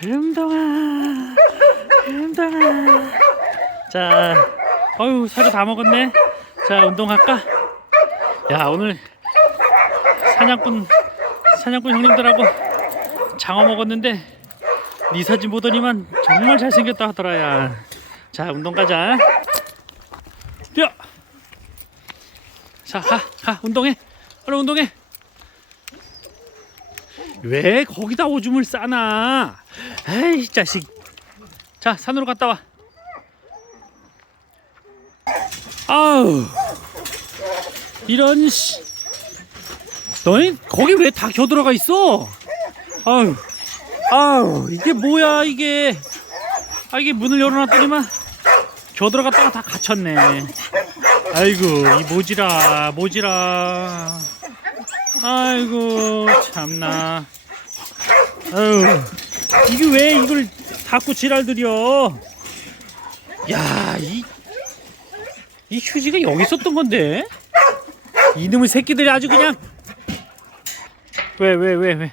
금동아 금동아. 자 어휴 사료 다 먹었네. 자 운동할까? 야 오늘 사냥꾼 사냥꾼 형님들하고 장어 먹었는데 네 사진 보더니만 정말 잘생겼다 하더라 야 자 운동 가자. 뛰어. 자가 가 운동해. 얼른 운동해 왜 거기다 오줌을 싸나? 에이 자식. 자 산으로 갔다 와. 아우. 이런 씨. 너희 거기 왜 다 겨들어가 있어? 아우. 아우 이게 뭐야 이게? 아 이게 문을 열어놨더니만 겨들어갔다가 다 갇혔네. 아이고 이 모지라 모지라 아이고 참나. 아유 이게 왜 이걸 닫고 지랄들여? 야이 이 휴지가 여기 있었던 건데? 이놈의 새끼들이 아주 그냥. 왜왜 왜 왜?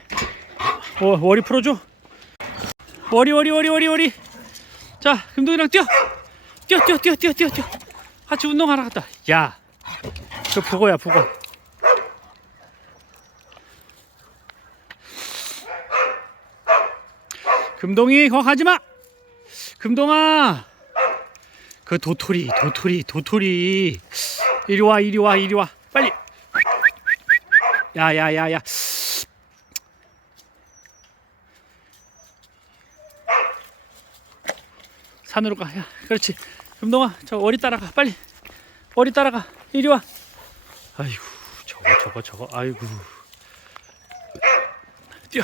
어, 머리 풀어줘. 머리 머리 머리 머리 머리. 자 금동이랑 뛰어. 뛰어 뛰어 뛰어 뛰어 뛰어 뛰어. 같이 운동 하러 갔다. 야저 북어야 북어 금동이 거기 가지마 금동아 그 도토리 도토리 도토리 이리 와 이리 와 이리 와 빨리 야야야야 산으로 가. 야, 그렇지. 금동아, 저 머리 따라가. 빨리. 머리 따라가. 이리 와. 아이고, 저거 저거 저거. 아이고. 뛰어.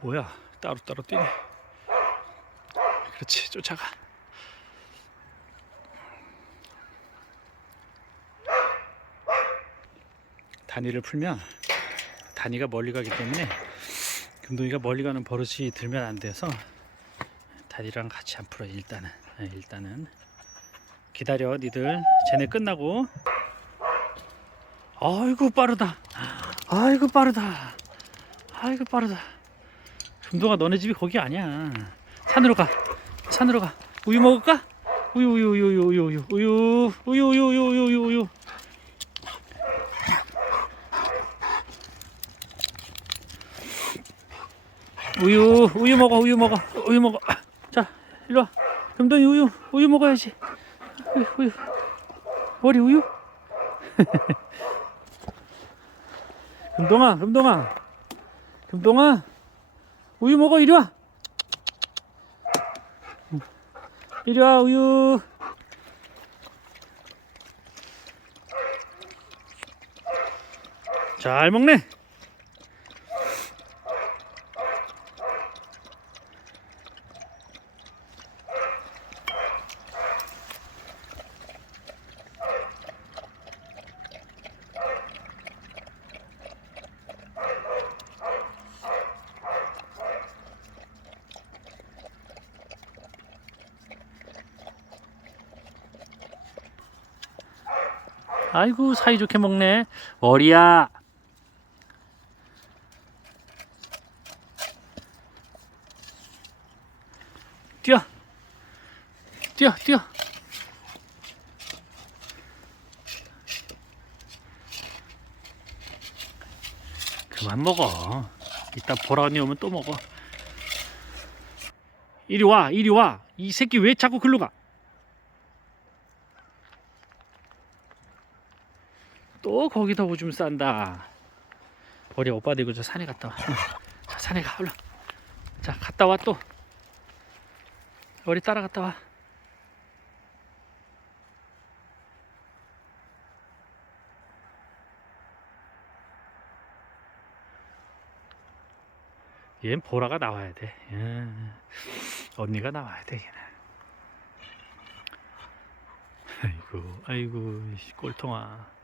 뭐야? 따로 따로 뛰네. 그렇지. 쫓아가. 단위를 풀면 단위가 멀리 가기 때문에 금동이가 멀리 가는 버릇이 들면 안 돼서 다리랑 같이 안 풀어 일단은 네, 일단은 기다려 니들 쟤네 끝나고 아이고 빠르다 아이고 빠르다 아이고 빠르다 금동아 너네 집이 거기 아니야 산으로 가 산으로 가 우유 먹을까 우유 우유 우유 우유 우유 우유 우유 우유 우유 우유 우유 우유 우유 먹어 우유 먹어 우유 먹어 자 일로 와 금동이 우유 우유 먹어야지 우유 우유 머리 우유 금동아 금동아 금동아 우유 먹어 이리 와. 이리 와 우유. 잘 먹네 아이고 사이좋게 먹네. 머리야. 뛰어. 뛰어 뛰어. 그만 먹어. 이따 보라 언니 오면 또 먹어. 이리 와 이리 와이 새끼 왜 자꾸 글로 가 또 거기다 오줌 싼다. 머리 오빠 되고 저 산에 갔다 와. 응. 자 산에 가 올라. 자 갔다 와 또. 머리 따라갔다 와. 얘는 보라가 나와야 돼. 음, 언니가 나와야 돼 얘는. 아이고 아이고 이 꼴통아.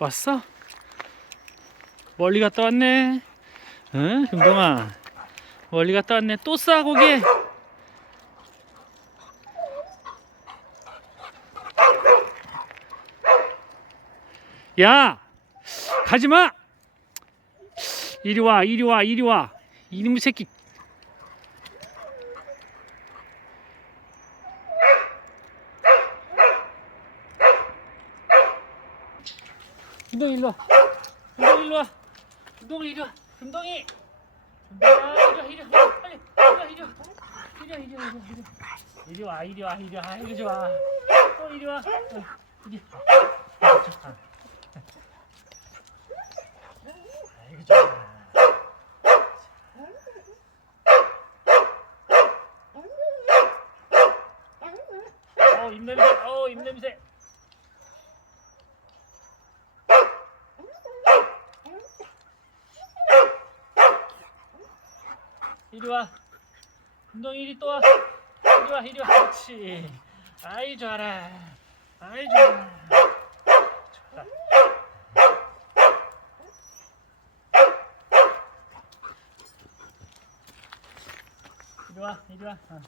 왔어? 멀리 갔다 왔네. 응? 금동아 멀리 갔다 왔네 또 싸 고개 야 가지 마 이리 와 이리 와 이리 와 이놈의 새끼 금동이 일로 와. 금동이 일로 와. 금동이 이리 와. 금동이. 금동아 이리 와 이리 와 빨리 이리 와 이리 와. 이리 와 이리 와 이리 와 이리 와. 이리 와 이리 좋아 또 이리 와. 어, 이리 와. 좋다. 아이고 좋아. 어 입냄새. 어 입냄새 이리 와. 운동이 이리 또 와. 이리 와 이리 와. 그렇지. 아이 좋아라. 아이 좋아 좋아. 이리 와 이리 와. 어.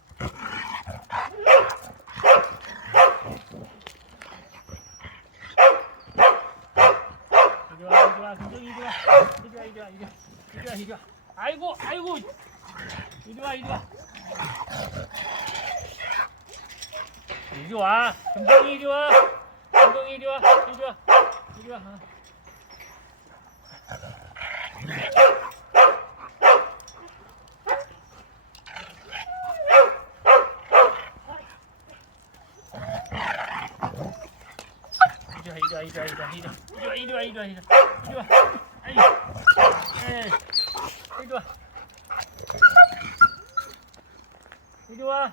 이리 와 이리 와. 금동이 이리 와 이리 와. 이리 와 이리 와 이리 와 이리 와. 아이고 아이고 이리 와 이리 와 이리 와 금동이 이리 와 금동이 이리 와 이리 와 이리 와 어. 이리 와 이리 와 이리 와 이리 와 이리 와 이리 와.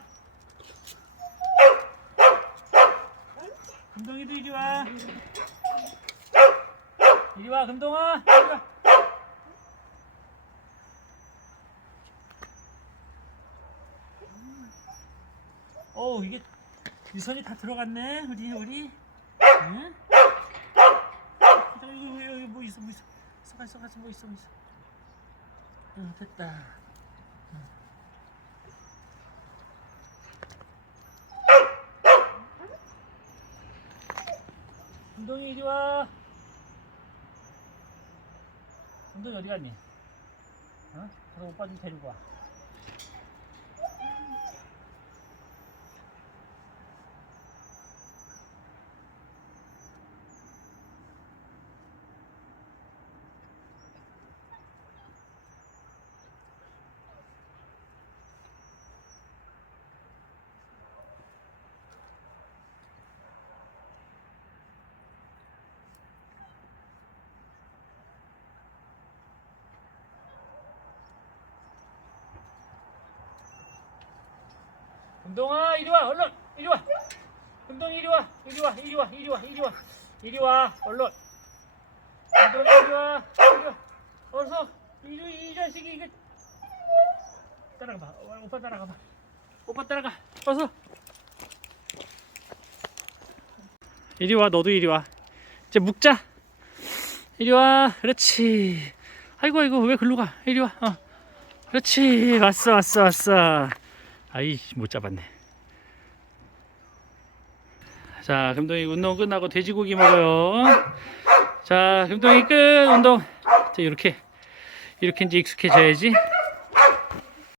금동이도 이리 와. 이리 와 금동아. 이리 와 어우 이게 유선이 다 들어갔네 우리 우리. 응? 여기 여기 뭐 있어 뭐 있어. 서가 서가 뭐 있어 뭐 있어. 응 됐다 운동이 이리 와 운동이 어디 갔니? 어? 가서 오빠 좀 데리고 와 금동아 이리 와 얼른. 이리 와. 금동이 이리 와. 이리 와 이리 와 이리 와 이리 와. 이리 와 얼른. 금동이 이리 와 이리 와. 어서 이리 이 자식이 이게 따라가 봐. 어, 오빠 따라가 봐. 오빠 따라가. 어서. 이리 와 너도 이리 와. 이제 묵자. 이리 와 그렇지. 아이고 아이고 왜 글로 가? 이리 와 어. 그렇지. 왔어 왔어 왔어 아이 못 잡았네. 자 금동이 운동 끝나고 돼지고기 먹어요. 자 금동이 끝 운동. 자 이렇게 이렇게 이제 익숙해져야지.